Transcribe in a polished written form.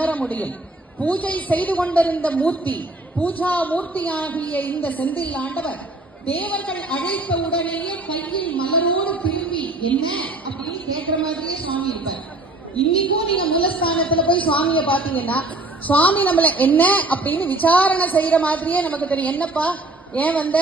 உணர முடியும். பூஜை செய்து கொண்டிருந்த மூர்த்தி, பூஜா மூர்த்தியாகிய இந்த செந்தில் ஆண்டவர் தேவர்கள் அழைத்த உடனேயே கையில் மலரோடு திரும்பி என்ன அப்படின்னு கேட்கிற மாதிரியே சுவாமி இருப்பார். இன்னைக்கும் நீங்க மூலஸ்தானத்துல போய் சுவாமியை பாத்தீங்கன்னா சுவாமி நம்மள என்ன அப்படின்னு விசாரணை செய்யற மாதிரியே நமக்கு தெரியும். என்னப்பா ஏன் வந்த